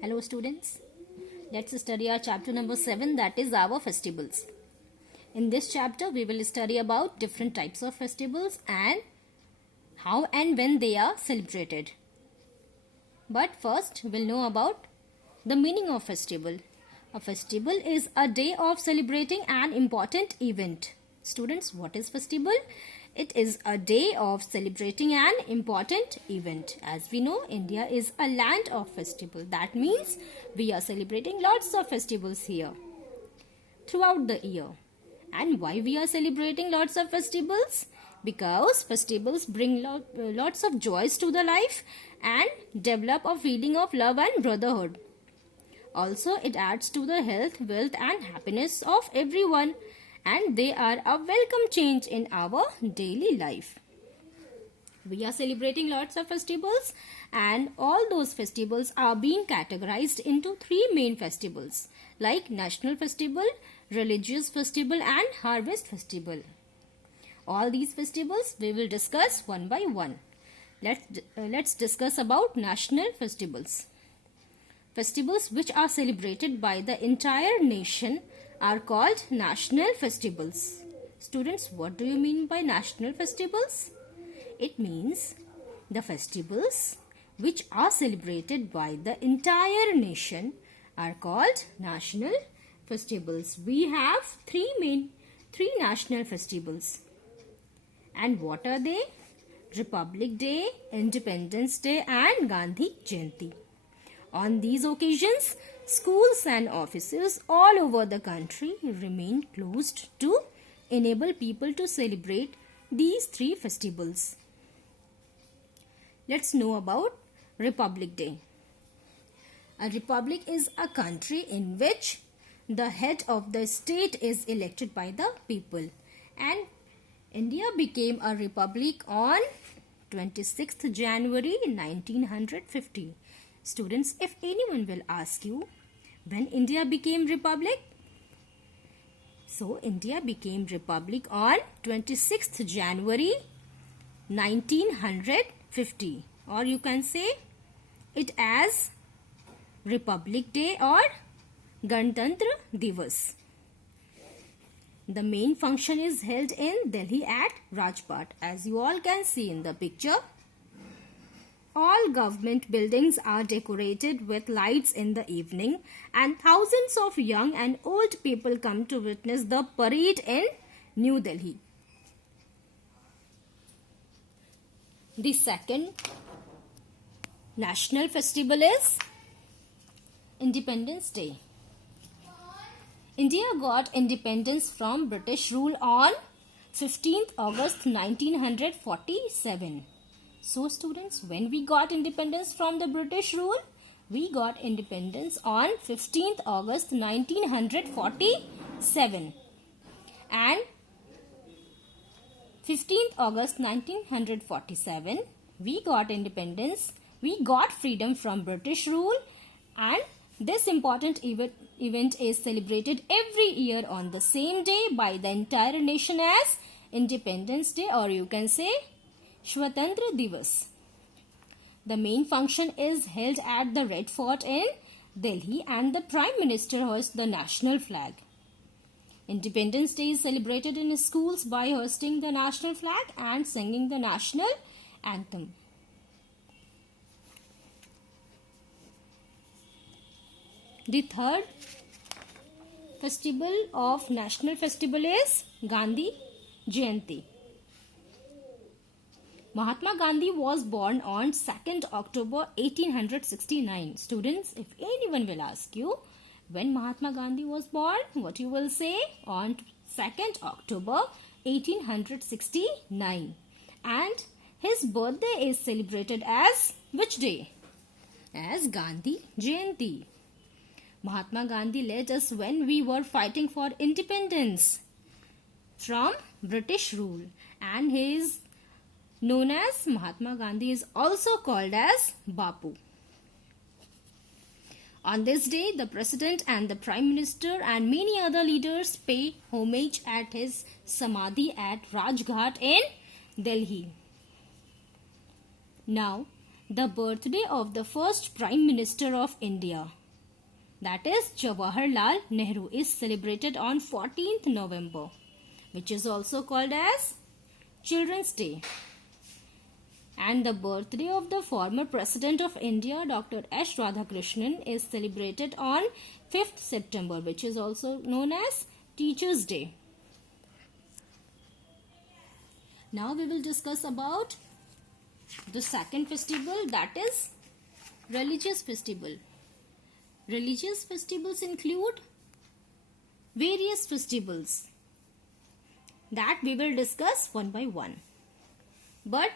Hello students, let's study our chapter number 7, that is our festivals. In this chapter we will study about different types of festivals and how and when they are celebrated. But first we'll know about the meaning of festival. A festival is a day of celebrating an important event. Students, what is festival? It is a day of celebrating an important event. As we know, India is a land of festival. That means we are celebrating lots of festivals here throughout the year. And why we are celebrating lots of festivals? Because festivals bring lots of joys to the life and develop a feeling of love and brotherhood. Also, it adds to the health, wealth and happiness of everyone, and they are a welcome change in our daily life. We are celebrating lots of festivals, and all those festivals are being categorized into three main festivals like National Festival, Religious Festival and Harvest Festival. All these festivals we will discuss one by one. Let's discuss about national festivals. Festivals which are celebrated by the entire nation are called national festivals. Students, what do you mean by national festivals? It means the festivals which are celebrated by the entire nation are called national festivals. We have three national festivals. And what are they? Republic Day, Independence Day and Gandhi Jayanti. On these occasions, schools and offices all over the country remain closed to enable people to celebrate these three festivals. Let's know about Republic Day. A republic is a country in which the head of the state is elected by the people, and India became a republic on 26th January 1950. Students, if anyone will ask you when India became republic, so India became republic on 26th January 1950, or you can say it as Republic Day or Ganatantra Divas. The main function is held in Delhi at Rajpath, as you all can see in the picture. All government buildings are decorated with lights in the evening, and thousands of young and old people come to witness the parade in New Delhi. The second national festival is Independence Day. India got independence from British rule on 15th August 1947. So students, when we got independence from the British rule, we got independence on 15th August 1947. And 15th August 1947, we got independence, we got freedom from British rule, and this important event is celebrated every year on the same day by the entire nation as Independence Day, or you can say Swatantra Divas. The main function is held at the Red Fort in Delhi, and the Prime Minister hoists the national flag. Independence Day is celebrated in schools by hoisting the national flag and singing the national anthem. The third national festival is Gandhi Jayanti. Mahatma Gandhi was born on 2nd October 1869. Students, if anyone will ask you when Mahatma Gandhi was born, what you will say? On 2nd October 1869. And his birthday is celebrated as which day? As Gandhi Jayanti. Mahatma Gandhi led us when we were fighting for independence from British rule, and he is known as Mahatma Gandhi is also called as Bapu. On this day, the President and the Prime Minister and many other leaders pay homage at his Samadhi at Rajghat in Delhi. Now, the birthday of the first Prime Minister of India, that is Jawaharlal Nehru, is celebrated on 14th November, which is also called as Children's Day. And the birthday of the former President of India, Dr. S. Radhakrishnan, is celebrated on 5th September, which is also known as Teachers' Day. Now we will discuss about the second festival, that is religious festival. Religious festivals include various festivals that we will discuss one by one. But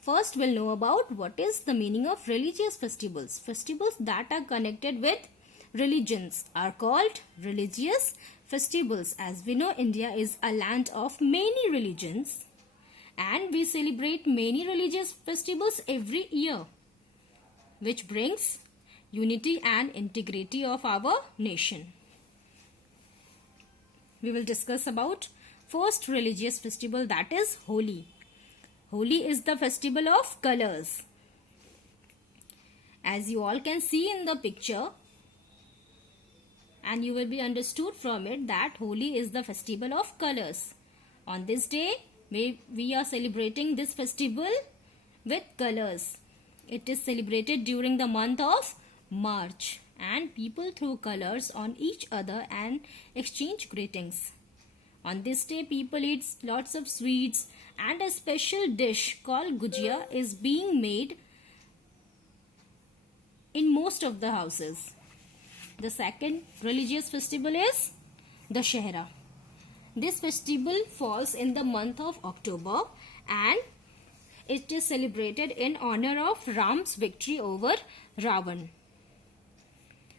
first we'll know about what is the meaning of religious festivals. Festivals that are connected with religions are called religious festivals. As we know, India is a land of many religions and we celebrate many religious festivals every year, which brings unity and integrity of our nation. We will discuss about first religious festival, that is Holi. Holi is the festival of colors. As you all can see in the picture, and you will be understood from it that Holi is the festival of colors. On this day, we are celebrating this festival with colors. It is celebrated during the month of March and people throw colors on each other and exchange greetings. On this day, people eat lots of sweets and a special dish called gujia is being made in most of the houses. The second religious festival is Dussehra. This festival falls in the month of October and it is celebrated in honor of Ram's victory over Ravan.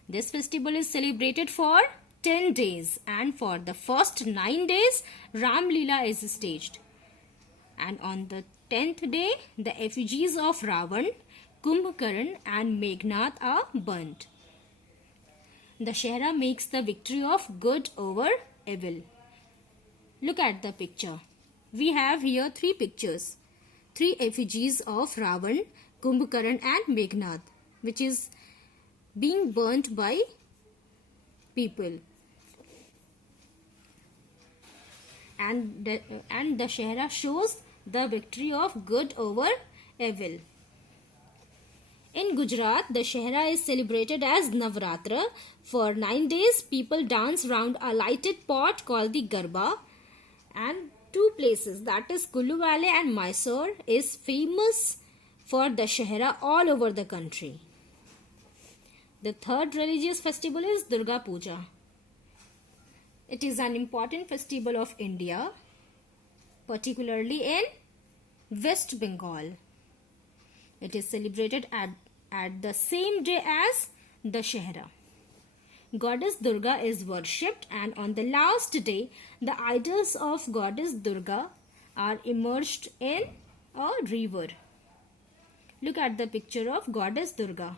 This festival is celebrated for 10 days and for the first 9 days Ram Leela is staged. And on the 10th day the effigies of Ravan, Kumbhakaran and Meghnad are burnt. Dussehra makes the victory of good over evil. Look at the picture. We have here 3 pictures. 3 effigies of Ravan, Kumbhakaran and Meghnad, which is being burnt by people. And Dussehra shows the victory of good over evil. In Gujarat, Dussehra is celebrated as Navratra. For 9 days, people dance round a lighted pot called the Garba. And 2 places, that is Kullu Valley and Mysore, is famous for Dussehra all over the country. The third religious festival is Durga Puja. It is an important festival of India, particularly in West Bengal. It is celebrated at the same day as Dussehra. Goddess Durga is worshipped and on the last day, the idols of Goddess Durga are immersed in a river. Look at the picture of Goddess Durga.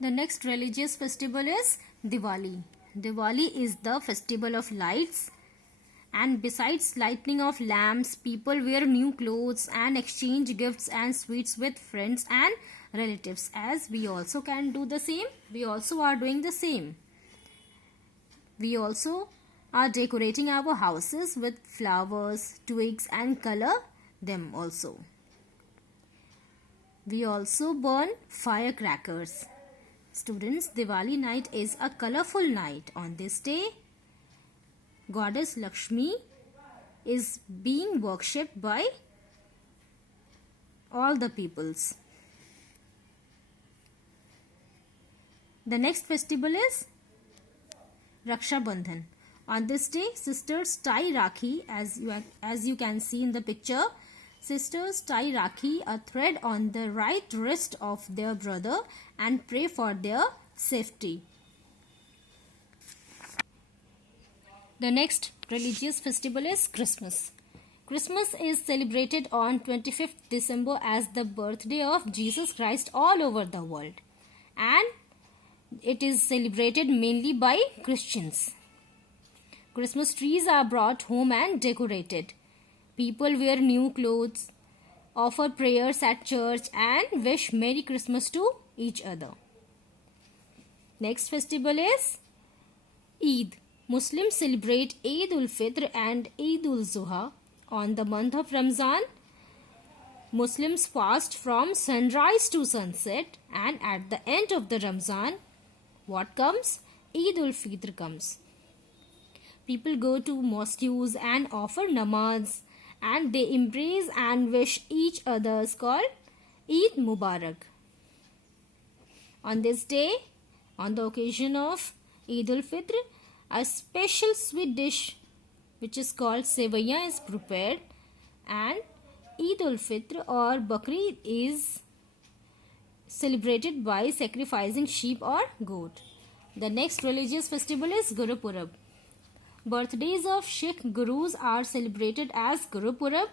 The next religious festival is Diwali. Diwali is the festival of lights. And besides lighting of lamps, people wear new clothes and exchange gifts and sweets with friends and relatives. As we also can do the same, we also are doing the same. We also are decorating our houses with flowers, twigs and color them also. We also burn firecrackers. Students, Diwali night is a colorful night. On this day, Goddess Lakshmi is being worshipped by all the peoples. The next festival is Raksha Bandhan. On this day, sisters tie Rakhi, as you can see in the picture. Sisters tie Rakhi, a thread on the right wrist of their brother, and pray for their safety. The next religious festival is Christmas. Christmas is celebrated on 25th December as the birthday of Jesus Christ all over the world. And it is celebrated mainly by Christians. Christmas trees are brought home and decorated. People wear new clothes, offer prayers at church, and wish Merry Christmas to each other. Next festival is Eid. Muslims celebrate Eid ul-Fitr and Eid ul-Zuha. On the month of Ramzan, Muslims fast from sunrise to sunset, and at the end of the Ramzan, what comes? Eid ul-Fitr comes. People go to mosques and offer namaz, and they embrace and wish each other, called Eid Mubarak. On this day, on the occasion of Eid ul-Fitr, a special sweet dish which is called sevaiya is prepared, and Eid ul-Fitr or Bakri is celebrated by sacrificing sheep or goat. The next religious festival is Guru Purab. Birthdays of Sikh Gurus are celebrated as Guru Purab.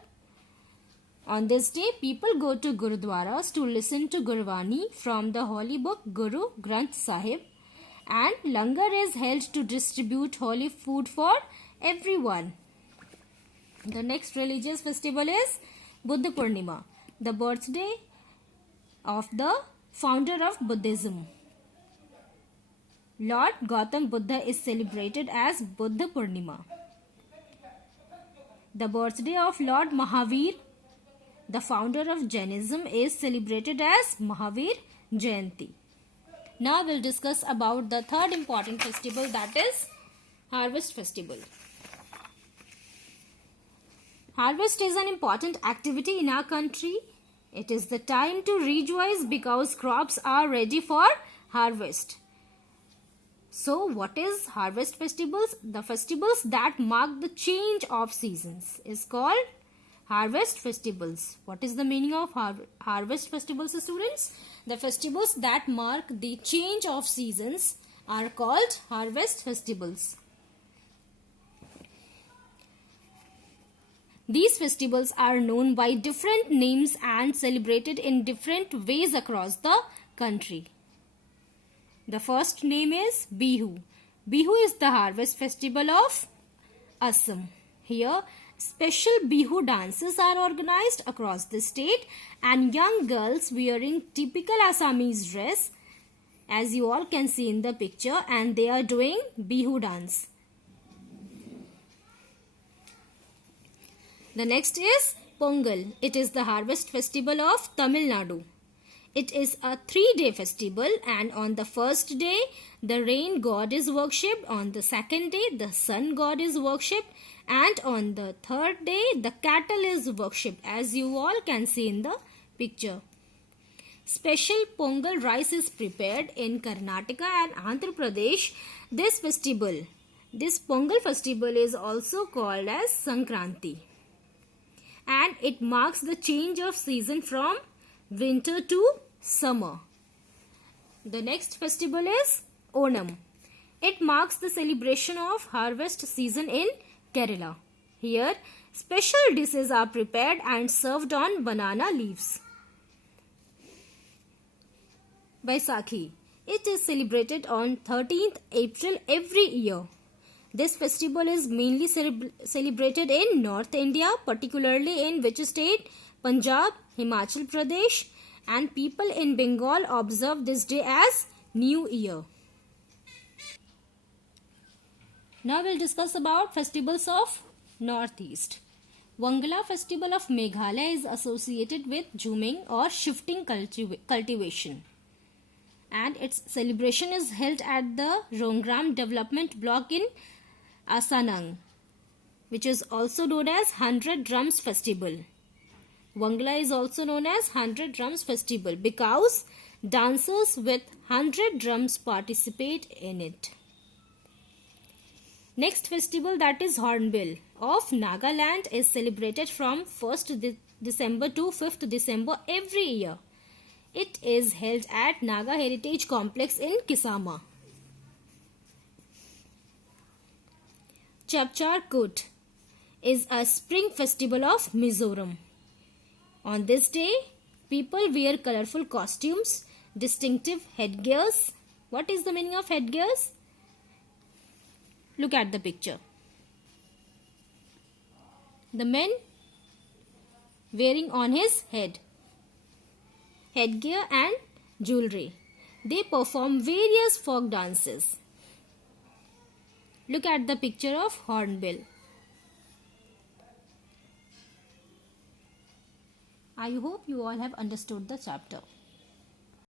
On this day, people go to Gurudwaras to listen to Gurwani from the holy book Guru Granth Sahib, and langar is held to distribute holy food for everyone. The next religious festival is Buddha Purnima, the birthday of the founder of Buddhism. Lord Gautam Buddha is celebrated as Buddha Purnima. The birthday of Lord Mahavir, the founder of Jainism, is celebrated as Mahavir Jayanti. Now we'll discuss about the third important festival, that is Harvest Festival. Harvest is an important activity in our country. It is the time to rejoice because crops are ready for harvest. So what is harvest festivals? The festivals that mark the change of seasons is called harvest festivals. What is the meaning of harvest festivals, students? The festivals that mark the change of seasons are called harvest festivals. These festivals are known by different names and celebrated in different ways across the country. The first name is Bihu. Bihu is the harvest festival of Assam. Here, special Bihu dances are organized across the state, and young girls wearing typical Assamese dress, as you all can see in the picture, and they are doing Bihu dance. The next is Pongal. It is the harvest festival of Tamil Nadu. It is a 3-day festival, and on the first day, the rain god is worshipped. On the second day, the sun god is worshipped. And on the third day, the cattle is worshipped, as you all can see in the picture. Special Pongal rice is prepared in Karnataka and Andhra Pradesh. This Pongal festival is also called as Sankranti. And it marks the change of season from winter to summer. The next festival is Onam. It marks the celebration of harvest season in Kerala. Here, special dishes are prepared and served on banana leaves. Baisakhi. It is celebrated on 13th April every year. This festival is mainly celebrated in North India, particularly in which state? Punjab, Himachal Pradesh, and people in Bengal observe this day as New Year. Now we'll discuss about festivals of Northeast. Wangala festival of Meghalaya is associated with jhuming or shifting cultivation. And its celebration is held at the Rongram Development Block in Asanang, which is also known as 100 Drums Festival. Wangala is also known as 100 Drums Festival because dancers with 100 drums participate in it. Next festival, that is Hornbill of Nagaland, is celebrated from 1st December to 5th December every year. It is held at Naga Heritage Complex in Kisama. Chapchar Kut is a spring festival of Mizoram. On this day, people wear colorful costumes, distinctive headgears. What is the meaning of headgears? Look at the picture. The men wearing on his headgear and jewelry. They perform various folk dances. Look at the picture of Hornbill. I hope you all have understood the chapter.